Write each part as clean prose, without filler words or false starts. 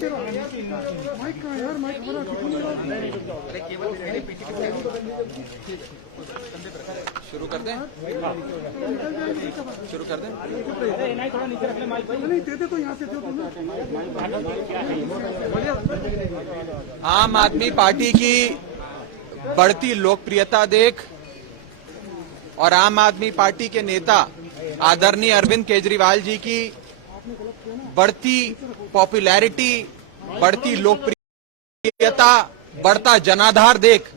शुरू कर दें शुरू कर दें। आम आदमी पार्टी की बढ़ती लोकप्रियता देख और आम आदमी पार्टी के नेता आदरणीय अरविंद केजरीवाल जी की बढ़ती पॉपुलैरिटी, बढ़ती लोकप्रियता, बढ़ता जनाधार देख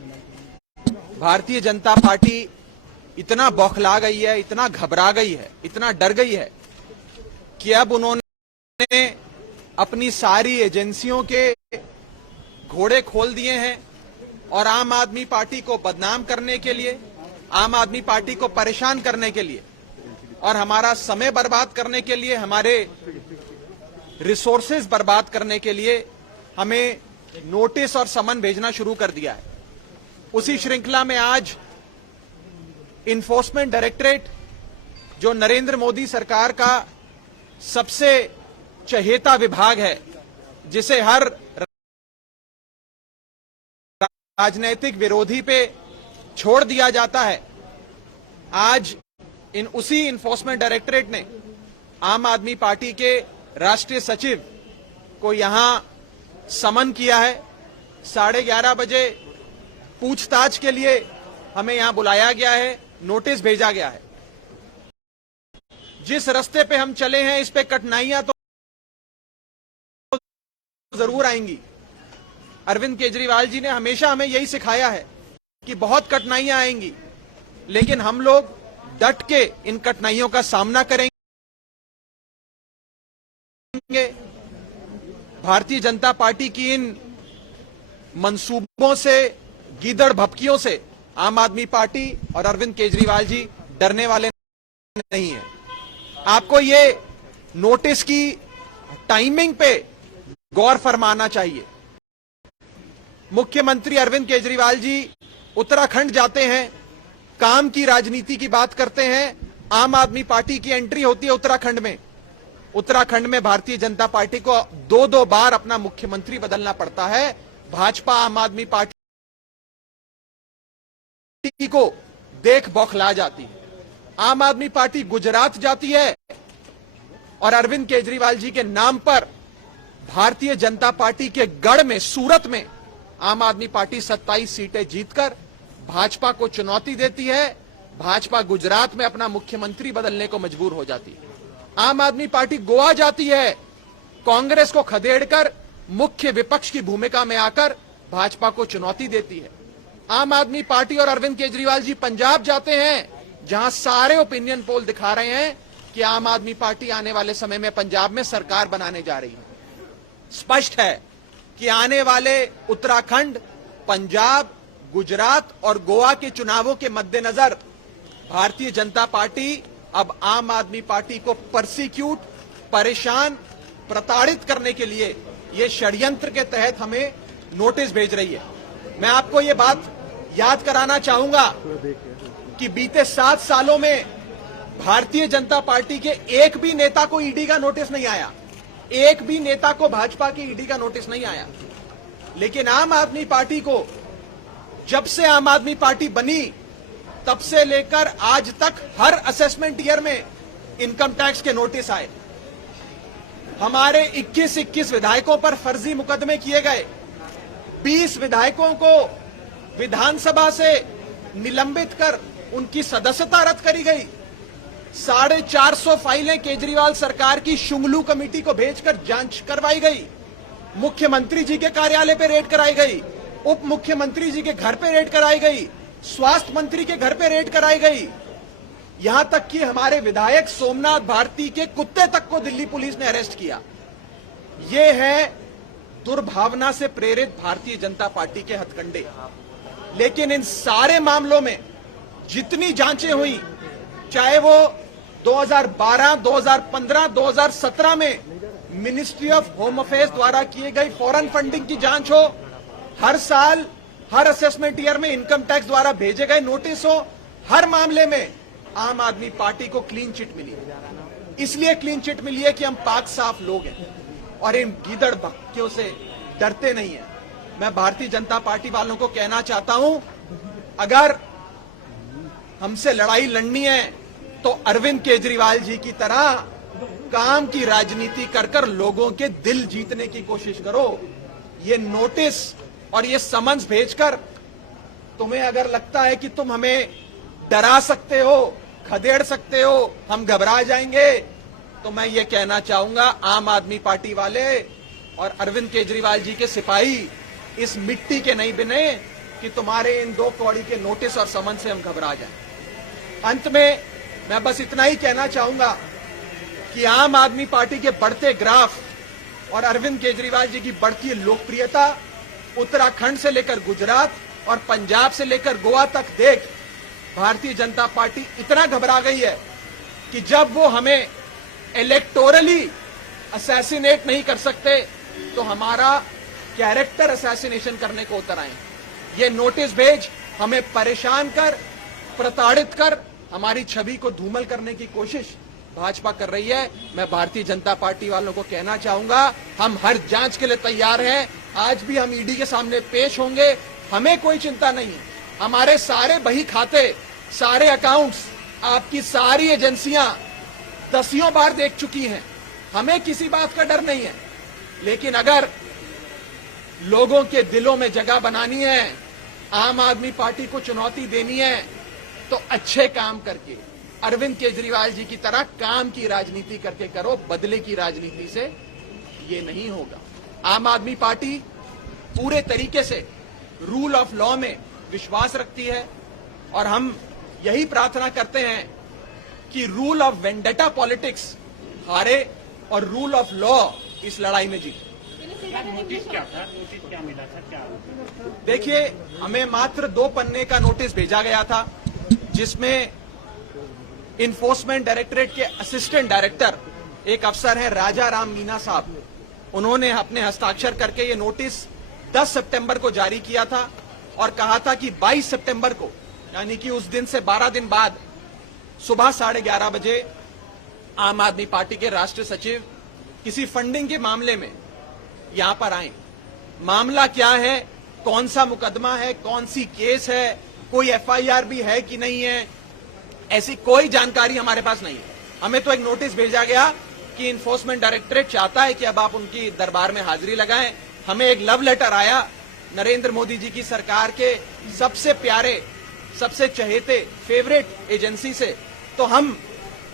भारतीय जनता पार्टी इतना बौखला गई है, इतना घबरा गई है, इतना डर गई है कि अब उन्होंने अपनी सारी एजेंसियों के घोड़े खोल दिए हैं और आम आदमी पार्टी को बदनाम करने के लिए, आम आदमी पार्टी को परेशान करने के लिए और हमारा समय बर्बाद करने के लिए, हमारे रिसोर्सेज बर्बाद करने के लिए हमें नोटिस और समन भेजना शुरू कर दिया है। उसी श्रृंखला में आज इन्फोर्समेंट डायरेक्टरेट, जो नरेंद्र मोदी सरकार का सबसे चहेता विभाग है, जिसे हर राजनीतिक विरोधी पे छोड़ दिया जाता है, आज उसी इन्फोर्समेंट डायरेक्टरेट ने आम आदमी पार्टी के राष्ट्रीय सचिव को यहां समन किया है। 11:30 बजे पूछताछ के लिए हमें यहां बुलाया गया है, नोटिस भेजा गया है। जिस रास्ते पे हम चले हैं, इस पे कठिनाइयां तो जरूर आएंगी। अरविंद केजरीवाल जी ने हमेशा हमें यही सिखाया है कि बहुत कठिनाइयां आएंगी, लेकिन हम लोग डट के इन कठिनाइयों का सामना करेंगे। भारतीय जनता पार्टी की इन मंसूबों से, गीदड़ भपकियों से आम आदमी पार्टी और अरविंद केजरीवाल जी डरने वाले नहीं है। आपको ये नोटिस की टाइमिंग पे गौर फरमाना चाहिए। मुख्यमंत्री अरविंद केजरीवाल जी उत्तराखंड जाते हैं, काम की राजनीति की बात करते हैं। आम आदमी पार्टी की एंट्री होती है उत्तराखंड में। उत्तराखंड में भारतीय जनता पार्टी को 2-2 बार अपना मुख्यमंत्री बदलना पड़ता है। भाजपा आम आदमी पार्टी को देख बौखला जाती है। आम आदमी पार्टी गुजरात जाती है और अरविंद केजरीवाल जी के नाम पर भारतीय जनता पार्टी के गढ़ में, सूरत में आम आदमी पार्टी 27 सीटें जीतकर भाजपा को चुनौती देती है। भाजपा गुजरात में अपना मुख्यमंत्री बदलने को मजबूर हो जाती है। आम आदमी पार्टी गोवा जाती है, कांग्रेस को खदेड़कर मुख्य विपक्ष की भूमिका में आकर भाजपा को चुनौती देती है। आम आदमी पार्टी और अरविंद केजरीवाल जी पंजाब जाते हैं, जहां सारे ओपिनियन पोल दिखा रहे हैं कि आम आदमी पार्टी आने वाले समय में पंजाब में सरकार बनाने जा रही है। स्पष्ट है कि आने वाले उत्तराखंड, पंजाब, गुजरात और गोवा के चुनावों के मद्देनजर भारतीय जनता पार्टी अब आम आदमी पार्टी को परसिक्यूट, परेशान, प्रताड़ित करने के लिए ये षड्यंत्र के तहत हमें नोटिस भेज रही है। मैं आपको ये बात याद कराना चाहूंगा कि बीते 7 सालों में भारतीय जनता पार्टी के एक भी नेता को ईडी का नोटिस नहीं आया, एक भी नेता को भाजपा की ईडी का नोटिस नहीं आया। लेकिन आम आदमी पार्टी को जब से आम आदमी पार्टी बनी तब से लेकर आज तक हर असेसमेंट ईयर में इनकम टैक्स के नोटिस आए। हमारे 21 विधायकों पर फर्जी मुकदमे किए गए। 20 विधायकों को विधानसभा से निलंबित कर उनकी सदस्यता रद्द करी गई। 450 फाइलें केजरीवाल सरकार की शुंगलू कमेटी को भेजकर जांच करवाई गई। मुख्यमंत्री जी के कार्यालय पर रेड कराई गई, उप मुख्यमंत्री जी के घर पे रेड कराई गई, स्वास्थ्य मंत्री के घर पे रेड कराई गई। यहां तक कि हमारे विधायक सोमनाथ भारती के कुत्ते तक को दिल्ली पुलिस ने अरेस्ट किया। यह है दुर्भावना से प्रेरित भारतीय जनता पार्टी के हथकंडे। लेकिन इन सारे मामलों में जितनी जांचें हुई, चाहे वो 2012, 2015, 2017 में मिनिस्ट्री ऑफ होम अफेयर्स द्वारा किए गई फॉरेन फंडिंग की जांच हो, हर साल हर असेसमेंट ईयर में इनकम टैक्स द्वारा भेजे गए नोटिस हो, हर मामले में आम आदमी पार्टी को क्लीन चिट मिली। इसलिए क्लीन चिट मिली है कि हम पाक साफ लोग हैं। और इन गीदड़ भक्तियों से डरते नहीं है। मैं भारतीय जनता पार्टी वालों को कहना चाहता हूं, अगर हमसे लड़ाई लड़नी है तो अरविंद केजरीवाल जी की तरह काम की राजनीति कर कर लोगों के दिल जीतने की कोशिश करो। ये नोटिस और ये समन्स भेजकर तुम्हें अगर लगता है कि तुम हमें डरा सकते हो, खदेड़ सकते हो, हम घबरा जाएंगे, तो मैं ये कहना चाहूंगा, आम आदमी पार्टी वाले और अरविंद केजरीवाल जी के सिपाही इस मिट्टी के नहीं बने कि तुम्हारे इन 2 कौड़ी के नोटिस और समन से हम घबरा जाएं। अंत में मैं बस इतना ही कहना चाहूंगा कि आम आदमी पार्टी के बढ़ते ग्राफ और अरविंद केजरीवाल जी की बढ़ती लोकप्रियता उत्तराखंड से लेकर गुजरात और पंजाब से लेकर गोवा तक देख भारतीय जनता पार्टी इतना घबरा गई है कि जब वो हमें इलेक्टोरली असैसिनेट नहीं कर सकते तो हमारा कैरेक्टर असैसिनेशन करने को उतर आए। ये नोटिस भेज हमें परेशान कर, प्रताड़ित कर, हमारी छवि को धूमल करने की कोशिश भाजपा कर रही है। मैं भारतीय जनता पार्टी वालों को कहना चाहूंगा, हम हर जांच के लिए तैयार हैं। आज भी हम ईडी के सामने पेश होंगे, हमें कोई चिंता नहीं। हमारे सारे बही खाते, सारे अकाउंट्स, आपकी सारी एजेंसियां दसियों बार देख चुकी हैं, हमें किसी बात का डर नहीं है। लेकिन अगर लोगों के दिलों में जगह बनानी है, आम आदमी पार्टी को चुनौती देनी है, तो अच्छे काम करके अरविंद केजरीवाल जी की तरह काम की राजनीति करके करो। बदले की राजनीति से ये नहीं होगा। आम आदमी पार्टी पूरे तरीके से रूल ऑफ लॉ में विश्वास रखती है और हम यही प्रार्थना करते हैं कि रूल ऑफ वेंडेटा पॉलिटिक्स हारे और रूल ऑफ लॉ इस लड़ाई में जीते। नोटिस क्या था? नोटिस क्या मिला था? क्या देखिए, हमें मात्र 2 पन्ने का नोटिस भेजा गया था जिसमें इन्फोर्समेंट डायरेक्टरेट के असिस्टेंट डायरेक्टर एक अफसर है राजा राम मीना साहब, उन्होंने अपने हस्ताक्षर करके ये नोटिस 10 सितंबर को जारी किया था और कहा था कि 22 सितंबर को, यानी कि उस दिन से 12 दिन बाद सुबह 11:30 बजे आम आदमी पार्टी के राष्ट्रीय सचिव किसी फंडिंग के मामले में यहां पर आए। मामला क्या है, कौन सा मुकदमा है, कौन सी केस है, कोई एफआईआर भी है कि नहीं है, ऐसी कोई जानकारी हमारे पास नहीं है। हमें तो एक नोटिस भेजा गया कि इन्फोर्समेंट डायरेक्टरेट चाहता है कि अब आप उनकी दरबार में हाजिरी लगाएं। हमें एक लव लेटर आया नरेंद्र मोदी जी की सरकार के सबसे प्यारे, सबसे चहेते, फेवरेट एजेंसी से, तो हम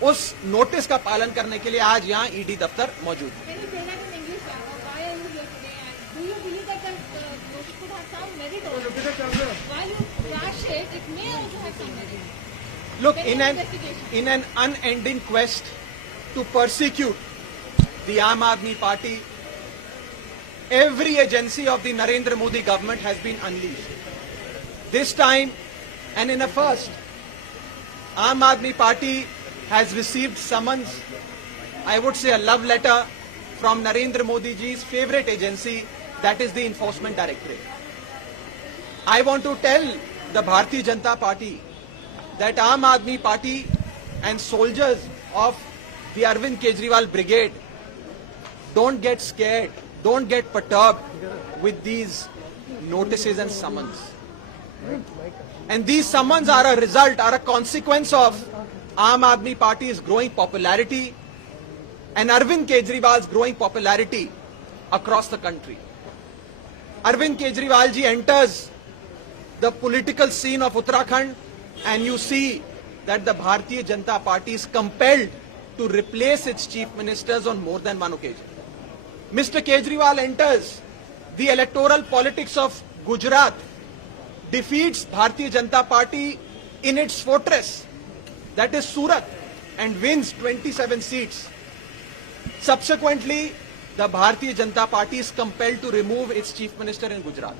उस नोटिस का पालन करने के लिए आज यहां ईडी दफ्तर मौजूद है। Look, in an unending quest to persecute the Aam Aadmi Party, every agency of the Narendra Modi government has been unleashed. This time, and in a first, Aam Aadmi Party has received summons, I would say a love letter from Narendra Modi ji's favorite agency, that is the Enforcement Directorate. I want to tell the Bharatiya Janata Party that Aam Aadmi Party and soldiers of the Arvind Kejriwal brigade don't get scared, don't get perturbed with these notices and summons. And these summons are a result, are a consequence of Aam Aadmi Party's growing popularity and Arvind Kejriwal's growing popularity across the country. Arvind Kejriwal ji enters the political scene of Uttarakhand and you see that the Bharatiya Janata Party is compelled to replace its chief ministers on more than one occasion. Mr. Kejriwal enters the electoral politics of Gujarat, defeats Bharatiya Janata Party in its fortress, that is Surat, and wins 27 seats. Subsequently, the Bharatiya Janata Party is compelled to remove its chief minister in Gujarat.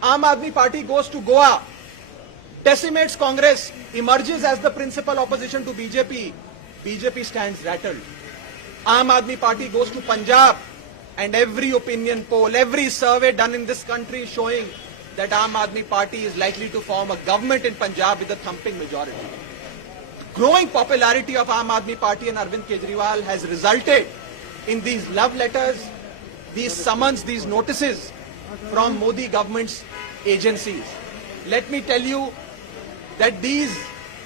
Aam Aadmi Party goes to Goa, decimates Congress, emerges as the principal opposition to BJP. BJP stands rattled. Aam Aadmi Party goes to Punjab, and every opinion poll, every survey done in this country is showing that Aam Aadmi Party is likely to form a government in Punjab with a thumping majority. Growing popularity of Aam Aadmi Party and Arvind Kejriwal has resulted in these love letters, these summons, these notices from Modi government's agencies. Let me tell you that these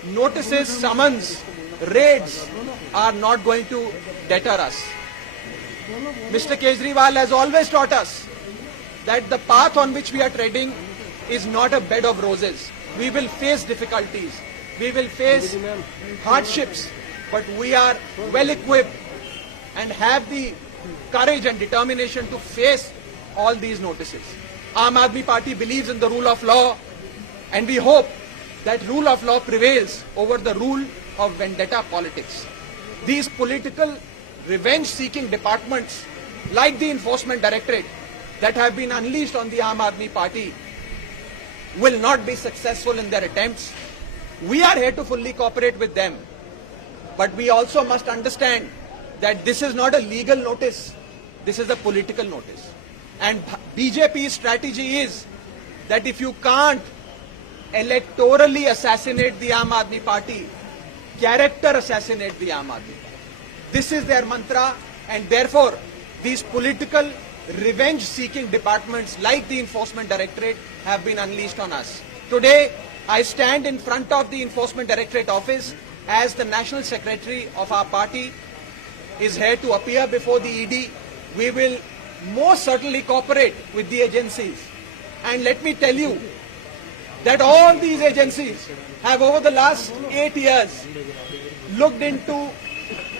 notices, summons, raids are not going to deter us. Mr. Kejriwal has always taught us that the path on which we are treading is not a bed of roses. We will face difficulties, we will face hardships, but we are well equipped and have the courage and determination to face all these notices. Aam Aadmi Party believes in the rule of law, and we hope that rule of law prevails over the rule of vendetta politics. These political revenge-seeking departments, like the Enforcement Directorate, that have been unleashed on the Aam Aadmi Party, will not be successful in their attempts. We are here to fully cooperate with them, but we also must understand that this is not a legal notice, this is a political notice. And BJP's strategy is that if you can't electorally assassinate the Aam Aadmi Party, character assassinate the Aam Aadmi Party. This is their mantra, and therefore these political revenge-seeking departments like the Enforcement Directorate have been unleashed on us. Today, I stand in front of the Enforcement Directorate office as the National Secretary of our party is here to appear before the ED. We will most certainly cooperate with the agencies. And let me tell you that all these agencies have over the last 8 years looked into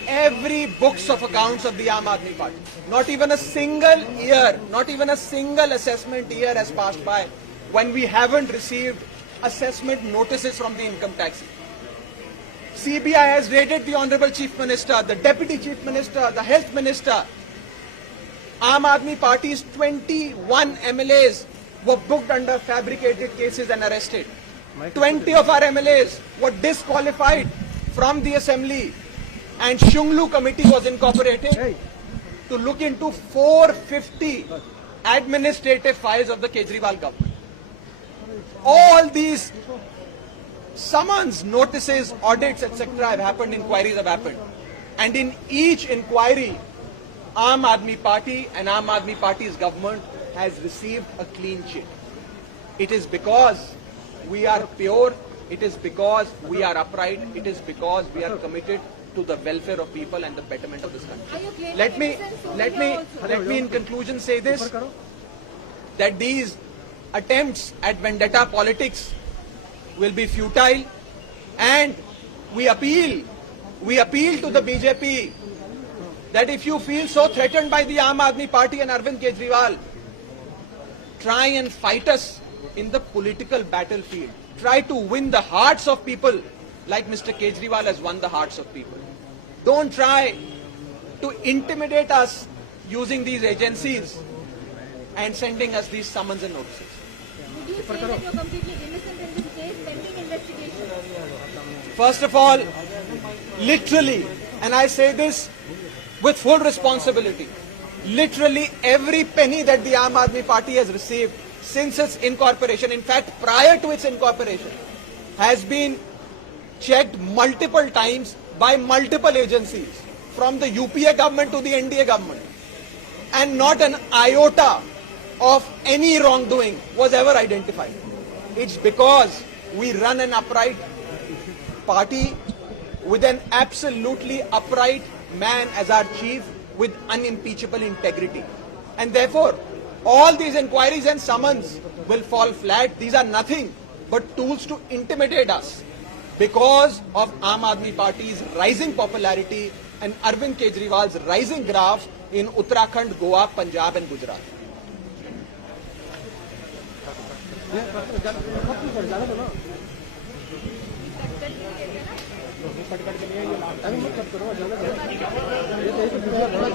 every books of accounts of the Aam Aadmi Party. Not even a single year, not even a single assessment year has passed by when we haven't received assessment notices from the income tax. CBI has raided the Honorable Chief Minister, the Deputy Chief Minister, the Health Minister. Aam Aadmi Party's 21 MLAs were booked under fabricated cases and arrested. 20 of our MLAs were disqualified from the assembly, and Shunglu committee was incorporated to look into 450 administrative files of the Kejriwal government. All these summons, notices, audits, etc. have happened, inquiries have happened. And in each inquiry, Aam Aadmi Party and Aam Aadmi Party's government has received a clean sheet. It is because we are pure, it is because we are upright, it is because we are committed to the welfare of people and the betterment of this country. Let me in conclusion say this, that these attempts at vendetta politics will be futile, and we appeal to the BJP that if you feel so threatened by the Aam Aadmi Party and Arvind Kejriwal, try and fight us in the political battlefield. Try to win the hearts of people like Mr. Kejriwal has won the hearts of people. Don't try to intimidate us using these agencies and sending us these summons and notices. Would you say that you're completely innocent in this case, pending investigation? First of all, literally, and I say this with full responsibility, literally every penny that the Aam Aadmi Party has received since its incorporation, in fact prior to its incorporation, has been checked multiple times by multiple agencies, from the UPA government to the NDA government, and not an iota of any wrongdoing was ever identified. It's because we run an upright party with an absolutely upright man as our chief with unimpeachable integrity. And therefore, all these inquiries and summons will fall flat. These are nothing but tools to intimidate us because of Aam Aadmi Party's rising popularity and Arvind Kejriwal's rising graph in Uttarakhand, Goa, Punjab and Gujarat.